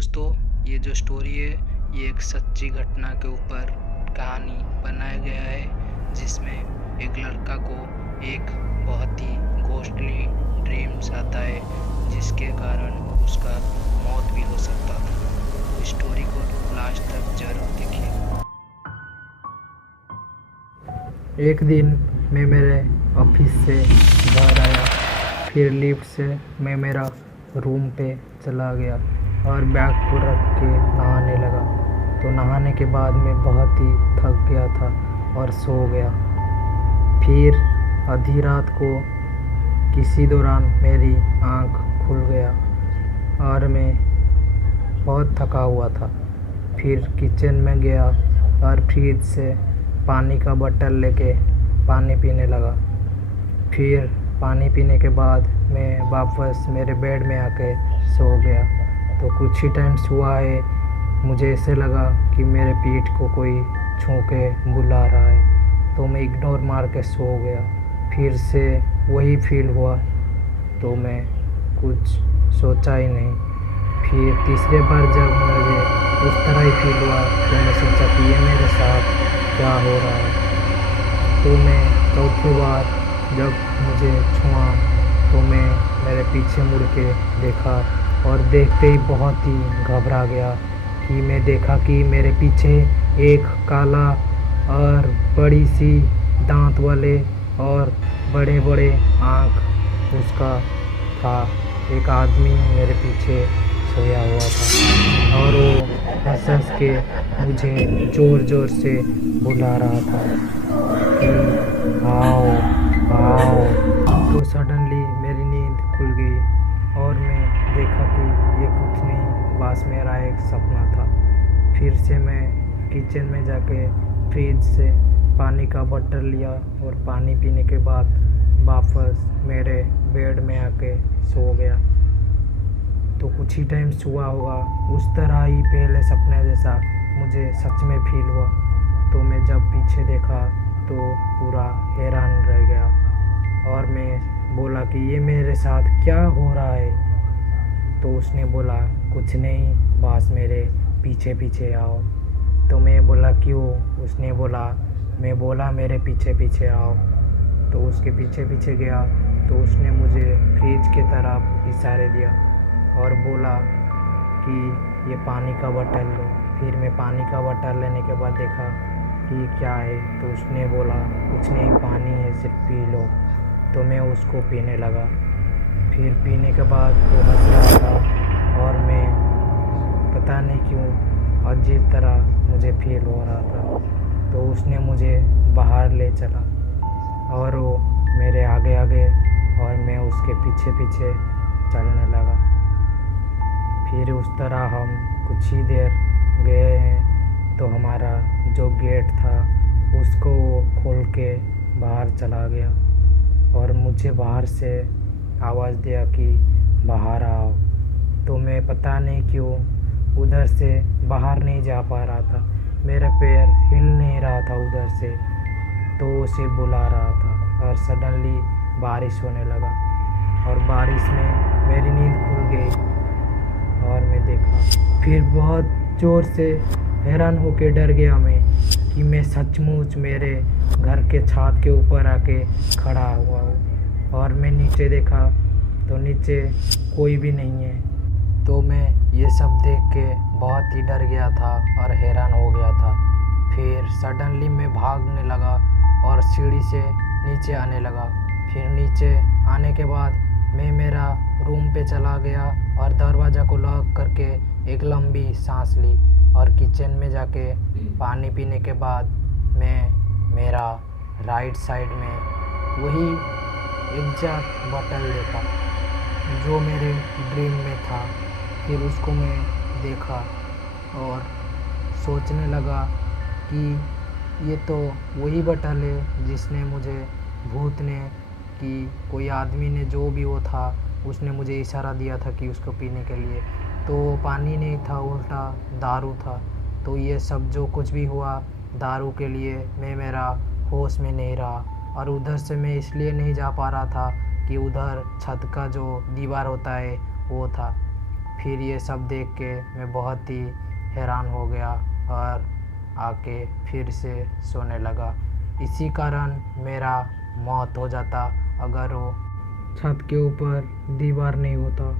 दोस्तों, ये जो स्टोरी है ये एक सच्ची घटना के ऊपर कहानी बनाया गया है जिसमें एक लड़का को एक बहुत ही घोस्टली ड्रीम्स आता है जिसके कारण उसका मौत भी हो सकता था। स्टोरी को लास्ट तक जरूर देखिए। एक दिन मैं मेरे ऑफिस से घर आया, फिर लिफ्ट से मैं मेरा रूम पे चला गया और बैग को रख के नहाने लगा। तो नहाने के बाद मैं बहुत ही थक गया था और सो गया। फिर आधी रात को किसी दौरान मेरी आँख खुल गया और मैं बहुत थका हुआ था। फिर किचन में गया और फ्रिज से पानी का बोतल लेके पानी पीने लगा। फिर पानी पीने के बाद मैं वापस मेरे बेड में आके सो गया। तो कुछ ही टाइम्स हुआ है, मुझे ऐसे लगा कि मेरे पीठ को कोई छू के बुला रहा है, तो मैं इग्नोर मार के सो गया। फिर से वही फील हुआ, तो मैं कुछ सोचा ही नहीं। फिर तीसरे बार जब मुझे उस तरह ही फील हुआ तो मैं सोचा कि ये मेरे साथ क्या हो रहा है। तो मैं चौथी बार जब मुझे छुआ तो मैं मेरे पीछे मुड़ के देखा और देखते ही बहुत ही घबरा गया कि मैं देखा कि मेरे पीछे एक काला और बड़ी सी दांत वाले और बड़े बड़े आँख उसका था। एक आदमी मेरे पीछे सोया हुआ था और वो हंस हंस के मुझे ज़ोर ज़ोर से बुला रहा था कि आओ आओ। तो सडनली मेरी नींद खुल गई और मैं देखा कि ये कुछ नहीं, बस मेरा एक सपना था। फिर से मैं किचन में जाके फ्रिज से पानी का बोतल लिया और पानी पीने के बाद वापस मेरे बेड में आके सो गया। तो कुछ ही टाइम हुआ होगा, उस तरह ही पहले सपने जैसा मुझे सच में फील हुआ। तो मैं जब पीछे देखा तो पूरा हैरान रह गया और मैं बोला कि ये मेरे साथ क्या हो रहा है। तो उसने बोला कुछ नहीं, बस मेरे पीछे पीछे आओ। तो मैं बोला क्यों? उसने बोला, मैं बोला मेरे पीछे पीछे आओ। तो उसके पीछे पीछे गया तो उसने मुझे फ्रिज की तरफ इशारे दिया और बोला कि ये पानी का बोतल लो। फिर मैं पानी का बोतल लेने के बाद देखा कि क्या है, तो उसने बोला कुछ नहीं, पानी है, सिर्फ पी लो। तो मैं उसको पीने लगा। फिर पीने के बाद वो हंस रहा था और मैं पता नहीं क्यों अजीब तरह मुझे फील हो रहा था। तो उसने मुझे बाहर ले चला और वो मेरे आगे आगे और मैं उसके पीछे पीछे चलने लगा। फिर उस तरह हम कुछ ही देर गए हैं तो हमारा जो गेट था उसको खोल के बाहर चला गया और मुझे बाहर से आवाज़ दिया कि बाहर आओ। तो मैं पता नहीं क्यों उधर से बाहर नहीं जा पा रहा था, मेरा पैर हिल नहीं रहा था उधर से। तो वो सिर्फ बुला रहा था और सडनली बारिश होने लगा और बारिश में मेरी नींद खुल गई और मैं देखा। फिर बहुत ज़ोर से हैरान होके डर गया मैं कि मैं सचमुच मेरे घर के छत के ऊपर आके खड़ा हुआ हूँ और मैं नीचे देखा तो नीचे कोई भी नहीं है। तो मैं ये सब देख के बहुत ही डर गया था और हैरान हो गया था। फिर सडनली मैं भागने लगा और सीढ़ी से नीचे आने लगा। फिर नीचे आने के बाद मैं मेरा रूम पे चला गया और दरवाज़ा को लॉक करके एक लंबी सांस ली और किचन में जाके पानी पीने के बाद मैं मेरा राइट साइड में वही एग्जैक्ट बोतल देखा जो मेरे ड्रीम में था। फिर उसको मैं देखा और सोचने लगा कि ये तो वही बोतल है जिसने मुझे भूत ने कि कोई आदमी ने जो भी वो था उसने मुझे इशारा दिया था कि उसको पीने के लिए। तो पानी नहीं था, उल्टा दारू था। तो ये सब जो कुछ भी हुआ दारू के लिए मैं मेरा होश में नहीं रहा और उधर से मैं इसलिए नहीं जा पा रहा था कि उधर छत का जो दीवार होता है वो था। फिर ये सब देख के मैं बहुत ही हैरान हो गया और आके फिर से सोने लगा। इसी कारण मेरा मौत हो जाता अगर वो छत के ऊपर दीवार नहीं होता।